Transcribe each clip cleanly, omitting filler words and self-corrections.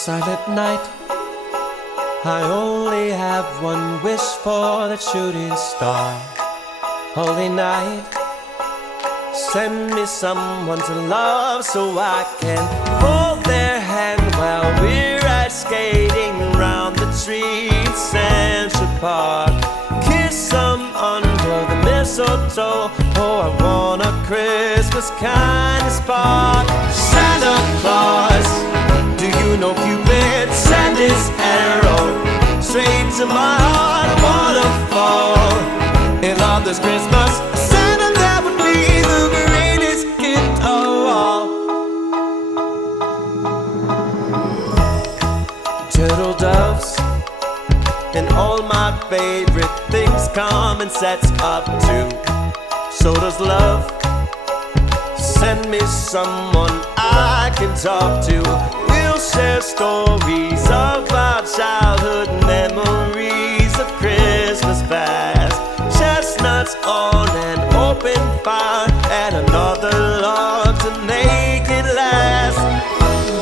Silent night, I only have one wish for the shooting star. Holy night, send me someone to love so I can hold their hand while we're ice skating around the tree in Central Park. Kiss them under the mistletoe. Oh, I want a Christmas kind of spark. Santa Claus, do you know Cupid sent his arrow straight to my heart? I wanna fall in love this Christmas. Santa, that would be the greatest gift of all. Turtle doves and all my favorite things come in sets of two. So does love. Send me someone I can talk to. We'll share stories of our childhood, memories of Christmas past. Chestnuts on an open fire and another log to make it last.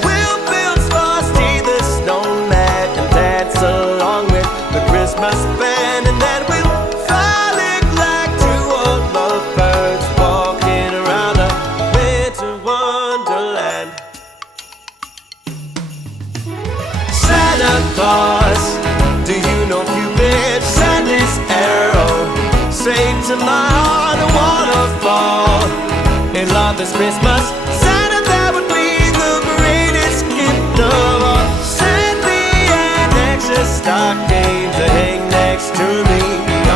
We'll build Frosty the Snowman and dance along with the Christmas band, and then we'll frolic like two old lovebirds walking around a winter wonderland. Santa Claus, do you know Cupid sent his arrow straight to my heart? I wanna fall in love this Christmas. Santa, that would be the greatest gift of all. Send me an extra stocking to hang next to me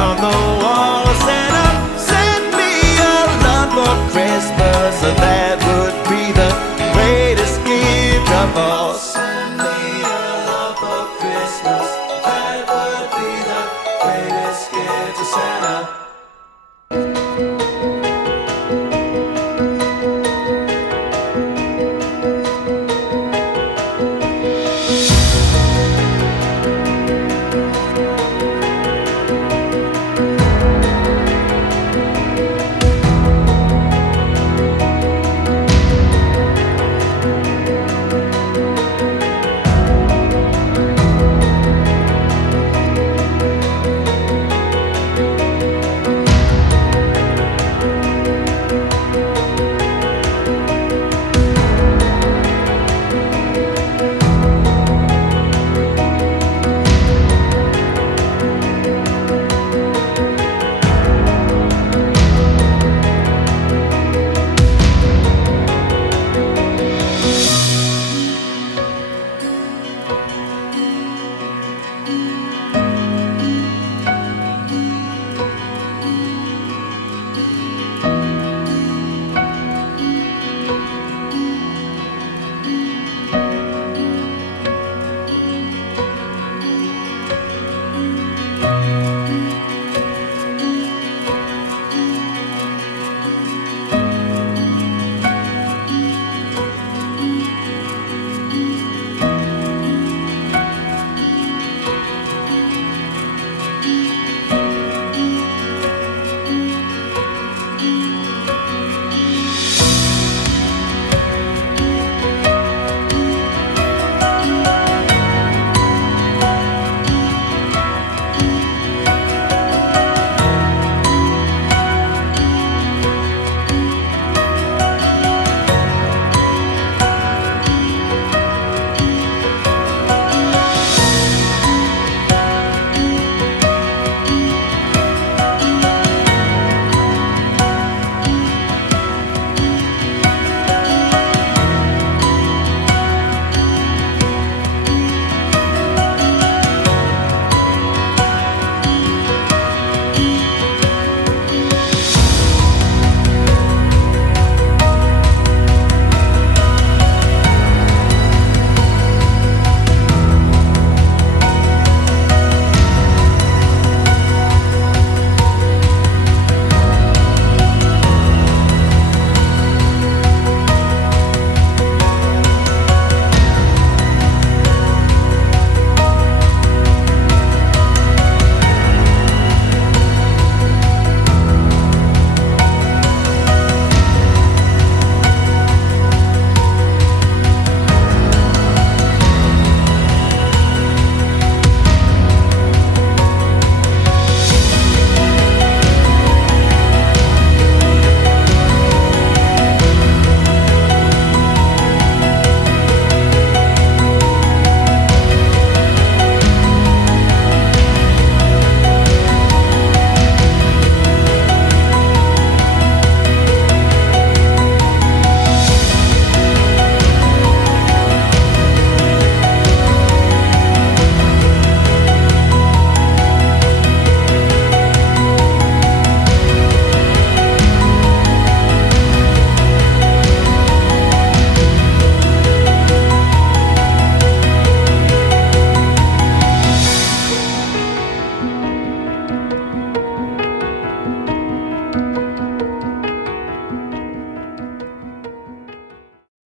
on the wall. Santa, send me your love for Christmas, and that would be the greatest gift of all. Send me